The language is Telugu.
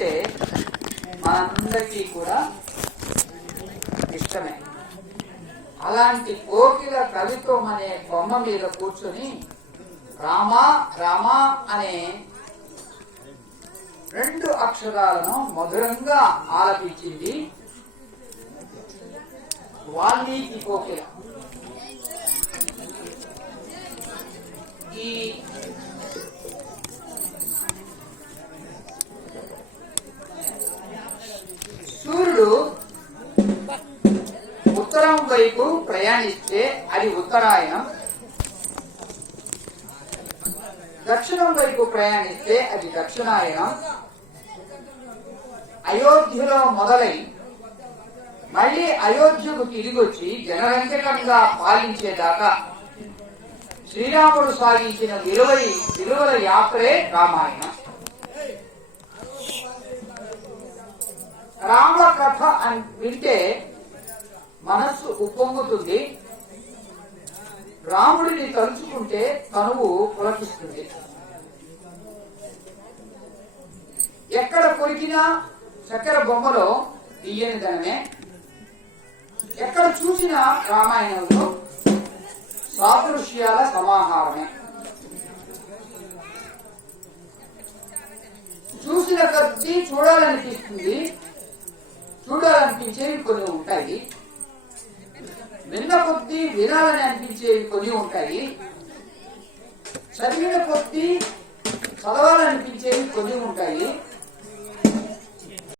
అంటే మనందరికీ కూడా ఇష్టమే. అలాంటి కోకిల కవిత్వం అనే బొమ్మ మీద కూర్చొని రామా రామా అనే 2 అక్షరాలను మధురంగా ఆలపించింది వాల్మీకి కోకిల. ఈ సూర్యుడు ఉత్తరం వైపు ప్రయాణిస్తే అది ఉత్తరాయణం, దక్షిణం వైపు ప్రయాణిస్తే అది దక్షిణాయనం. అయోధ్యలో మొదలై మళ్లీ అయోధ్యకు తిరిగొచ్చి జనరంజకంగా పాలించేదాకా శ్రీరాముడు సాగించిన విలువల యాత్రే రామాయణం. రామ కథ అని వింటే మనస్సు ఉప్పొంగుతుంది, రాముడిని తలుచుకుంటే తనువు పులకిస్తుంది. ఎక్కడ కొరికినా చక్కెర బొమ్మలో తీయనిదనమే, ఎక్కడ చూసినా రామాయణంలో సాదృశ్యాల సమాహారమే. చూసిన కొద్దీ చూడాలనిపిస్తుంది, చూడాలనిపించేవి కొన్ని ఉంటాయి, విన్న కొద్దీ వినాలని అనిపించేవి కొన్ని ఉంటాయి, చదివిన కొద్దీ చదవాలనిపించేవి కొన్ని ఉంటాయి,